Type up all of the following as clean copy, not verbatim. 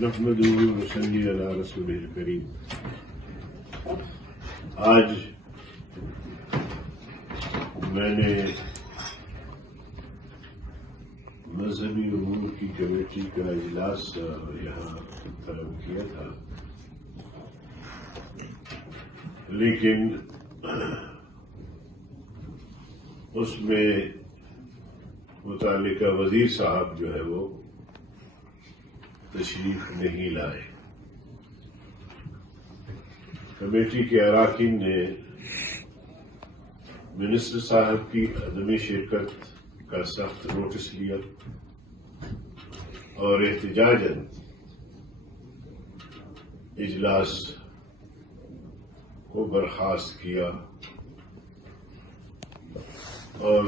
نحمدہ و نصلی علی رسولہ الکریم۔ آج میں نے مذہبی امور کی کمیٹی کا اجلاس یہاں طلب کیا تھا، لیکن اس میں متعلقہ وزیر صاحب جو ہے وہ تشریف نہیں لائے۔ کمیٹی کے اراکین نے منسٹر صاحب کی عدم شرکت کا سخت نوٹس لیا اور احتجاجاً اجلاس کو برخاست کیا اور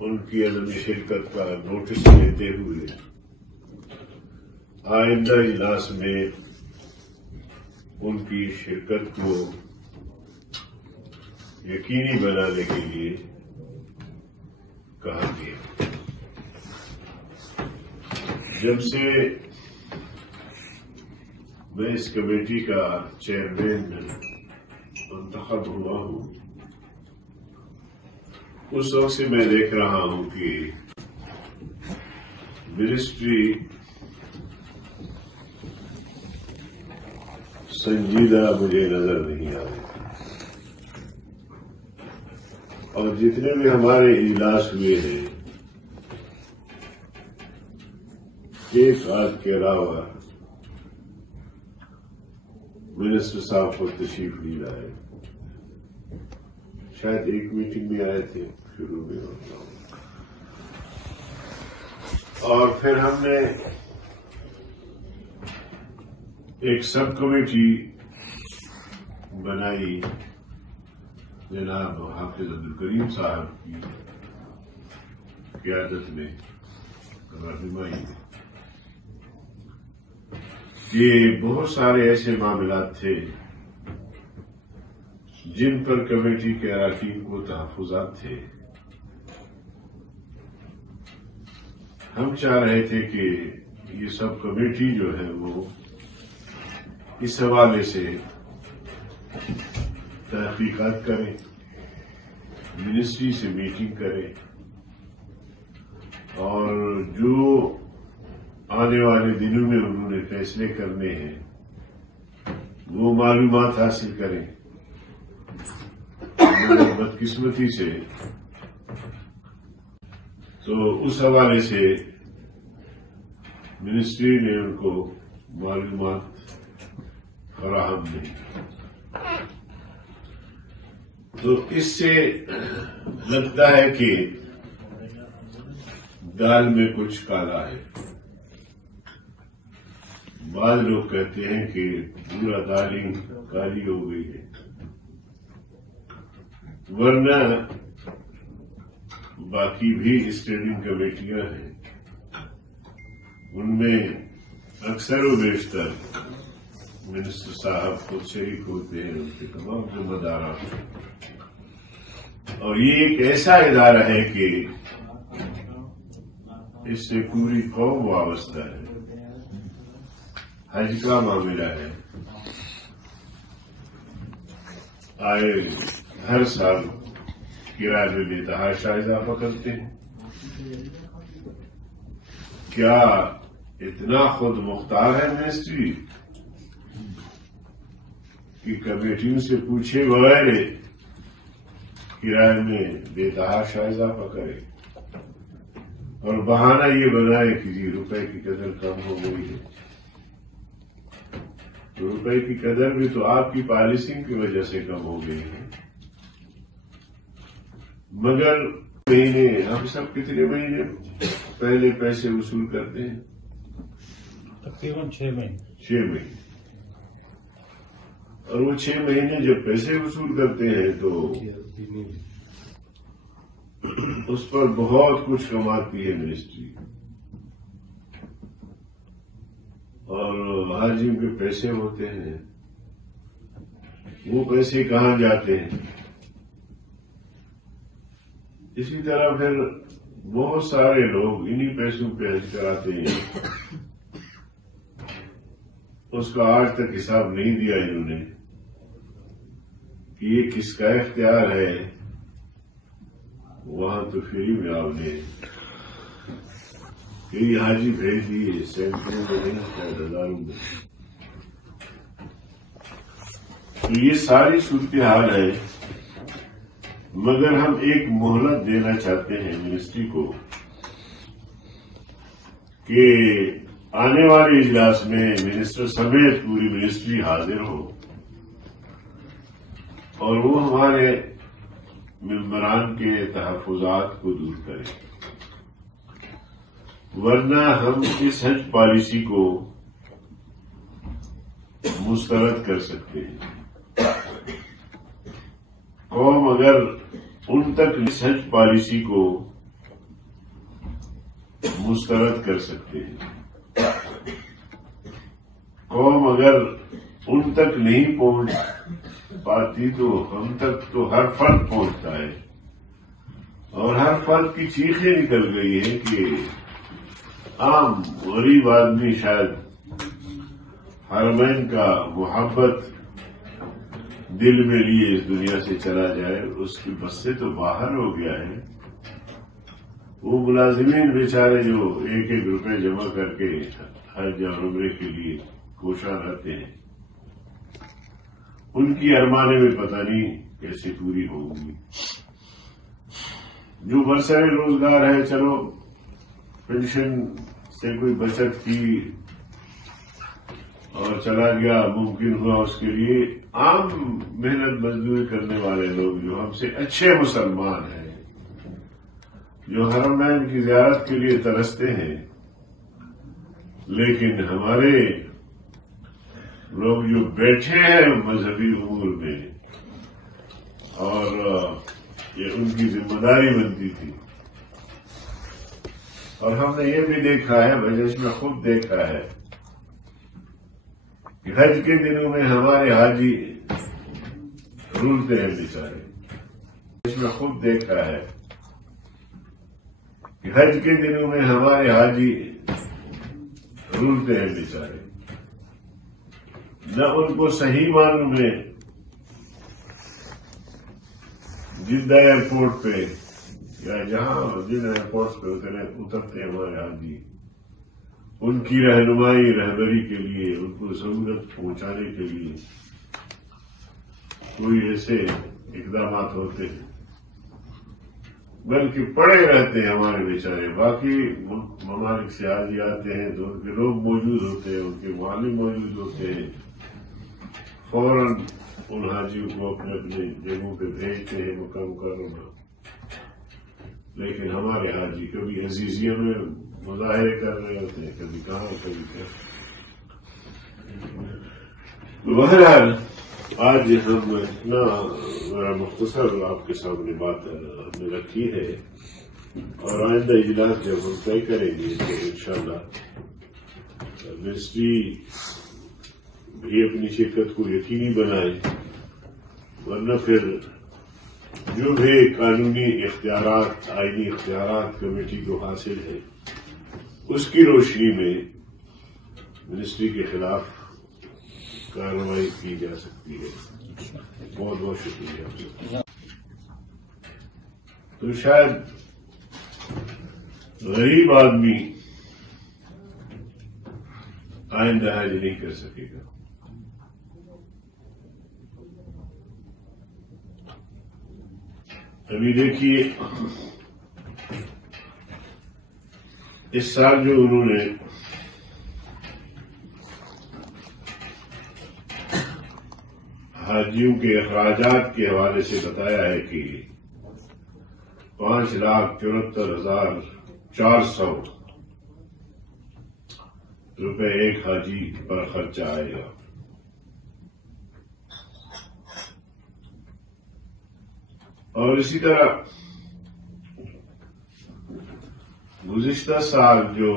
ان کی عدم شرکت کا نوٹس لیتے ہوئے آئندہ اجلاس میں ان کی شرکت کو یقینی بنانے کے لیے کہا گیا۔ جب سے میں اس کمیٹی کا چیئرمین منتخب ہوا ہوں، اس وقت سے میں دیکھ رہا ہوں کہ منسٹری سنجیدہ مجھے نظر نہیں آ رہی، اور جتنے بھی ہمارے اجلاس ہوئے ہیں ایک آدھ کے علاوہ منسٹر صاحب کو تشریف نہیں لائے۔ شاید ایک میٹنگ میں آئے تھے شروع میں، اور پھر ہم نے ایک سب کمیٹی بنائی جناب حافظ عبدالکریم صاحب کی قیادت میں، رہنمائی میں، کہ بہت سارے ایسے معاملات تھے جن پر کمیٹی کے اراکین کو تحفظات تھے۔ ہم چاہ رہے تھے کہ یہ سب کمیٹی جو ہے وہ اس حوالے سے تحقیقات کریں، منسٹری سے میٹنگ کریں، اور جو آنے والے دنوں میں انہوں نے فیصلے کرنے ہیں وہ معلومات حاصل کریں۔ بدقسمتی سے تو اس حوالے سے منسٹری نے ان کو معلومات فراہم نہیں، تو اس سے لگتا ہے کہ دال میں کچھ کالا ہے۔ بعض لوگ کہتے ہیں کہ پورا دال ہی کالی ہو گئی ہے، ورنہ باقی بھی اسٹینڈنگ کمیٹیاں ہیں، ان میں اکثر و بیشتر منسٹر صاحب خود شریک ہوتے ہیں، ان کے تمام ذمہ داران، اور یہ ایک ایسا ادارہ ہے کہ اس سے پوری قوم وابستہ ہے۔ حج کا معاملہ ہے، آئے ہر سال کرایہ میں بے تحاشا اضافہ کرتے ہیں۔ کیا اتنا خود مختار ہے منسٹری کہ کمیٹیوں سے پوچھے بغیر کرایہ میں بے تحاشا اضافہ کرے اور بہانہ یہ بنائے کہ جی روپے کی قدر کم ہو گئی ہے؟ روپے کی قدر بھی تو آپ کی پالیسنگ کی وجہ سے کم ہو گئی ہے، مگر مہینے ہم سب کتنے مہینے پہلے پیسے وصول کرتے ہیں؟ تقریباً 6 مہینے۔ 6 مہینے، اور وہ 6 مہینے جب پیسے وصول کرتے ہیں تو اس پر بہت کچھ کماتی ہے منسٹری، اور حاجیوں کے پیسے ہوتے ہیں، وہ پیسے کہاں جاتے ہیں؟ اسی طرح پھر بہت سارے لوگ انہی پیسوں پہ حج کراتے ہیں، اس کا آج تک حساب نہیں دیا انہوں نے کہ یہ کس کا اختیار ہے. وہاں تو فری میں آپ نے کئی حاجی بھیج دیے، سینکڑوں میں نہیں شاید ہزاروں میں. تو یہ ساری صورتحال ہے، مگر ہم ایک مہلت دینا چاہتے ہیں منسٹری کو کہ آنے والے اجلاس میں منسٹر سمیت پوری منسٹری حاضر ہو اور وہ ہمارے ممبران کے تحفظات کو دور کرے، ورنہ ہم اس حج پالیسی کو مسترد کر سکتے ہیں. قوم اگر ان تک اس حج پالیسی کو مسترد کر سکتے ہیں، قوم اگر ان تک نہیں پہنچ پاتی تو ہم تک تو ہر فرد پہنچتا ہے، اور ہر فرد کی چیخیں نکل گئی ہیں کہ عام غریب آدمی شاید حرمین کا محبت دل میں لیے اس دنیا سے چلا جائے، اس کی بس سے تو باہر ہو گیا ہے. وہ ملازمین بیچارے جو ایک ایک روپے جمع کر کے حج اور عمرے کے لیے کوشاں رہتے ہیں، ان کی ارمانیں میں پتہ نہیں کیسے پوری ہوں گی. جو برسر روزگار ہے، چلو پینشن سے کوئی بچت کی اور چلا گیا، ممکن ہوا اس کے لیے. عام محنت مزدوری کرنے والے لوگ جو ہم سے اچھے مسلمان ہیں، جو حرمین کی زیارت کے لیے ترستے ہیں، لیکن ہمارے لوگ جو بیٹھے ہیں مذہبی امور میں، اور یہ ان کی ذمہ داری بنتی تھی. اور ہم نے یہ بھی دیکھا ہے، بجش میں خود دیکھا ہے کہ حج کے دنوں میں ہمارے حاجی رولتے ہیں بیچارے. اس میں خود دیکھا ہے کہ حج کے دنوں میں ہمارے حاجی رولتے ہیں بیچارے. نہ ان کو صحیح معنوں میں جدہ ایئرپورٹ پہ یا جہاں جن ایئرپورٹ پہ اترتے ہیں ہمارے حاجی، ان کی رہنمائی رہبری کے لیے، ان کو ضرورت پہنچانے کے لیے کوئی ایسے اقدامات ہوتے ہیں، بلکہ پڑے رہتے ہیں ہمارے بیچارے. باقی ممالک سے حاجی آتے ہیں تو ان کے لوگ موجود ہوتے ہیں، ان کے معلم موجود ہوتے ہیں، فوراً ان حاجیوں کو اپنے اپنے جگہوں پہ بھیجتے ہیں مکہ مکرمہ. لیکن ہمارے حاجی کبھی عزیزیوں میں مظاہرے کر رہے ہوتے ہیں، کبھی کہاں کبھی کہاں. بہرحال آج ہم اتنا مختصر آپ کے سامنے بات ہم نے رکھی ہے، اور آئندہ اجلاس جب ہم طے کریں گے تو انشاءاللہ منسٹری بھی اپنی شرکت کو یقینی بنائے، ورنہ پھر جو بھی قانونی اختیارات، آئینی اختیارات کمیٹی کو حاصل ہے، اس کی روشنی میں منسٹری کے خلاف کارروائی کی جا سکتی ہے. بہت بہت شکریہ آپ سے. تو شاید غریب آدمی آئندہ حج نہیں کر سکے گا. ابھی دیکھیے اس سال جو انہوں نے حاجیوں کے اخراجات کے حوالے سے بتایا ہے کہ 5,74,400 روپے ایک حاجی پر خرچہ آئے گا. اور اسی طرح گزشتہ سال جو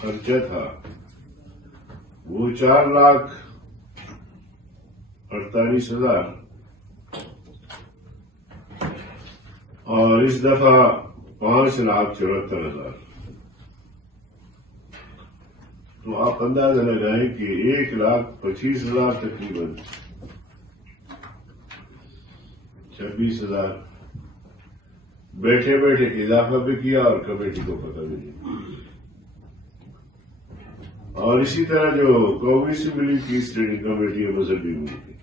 خرچہ تھا وہ 4,48,000 اور اس دفعہ 5,74,000. تو آپ اندازہ لگائیں کہ 1,25,000 تقریباً 26,000 بیٹھے بیٹھے اضافہ بھی کیا اور کمیٹی کو پتہ بھی نہیں. اور اسی طرح جو قومی اسمبلی کی اسٹینڈنگ کمیٹی ہے مذہبی امور کی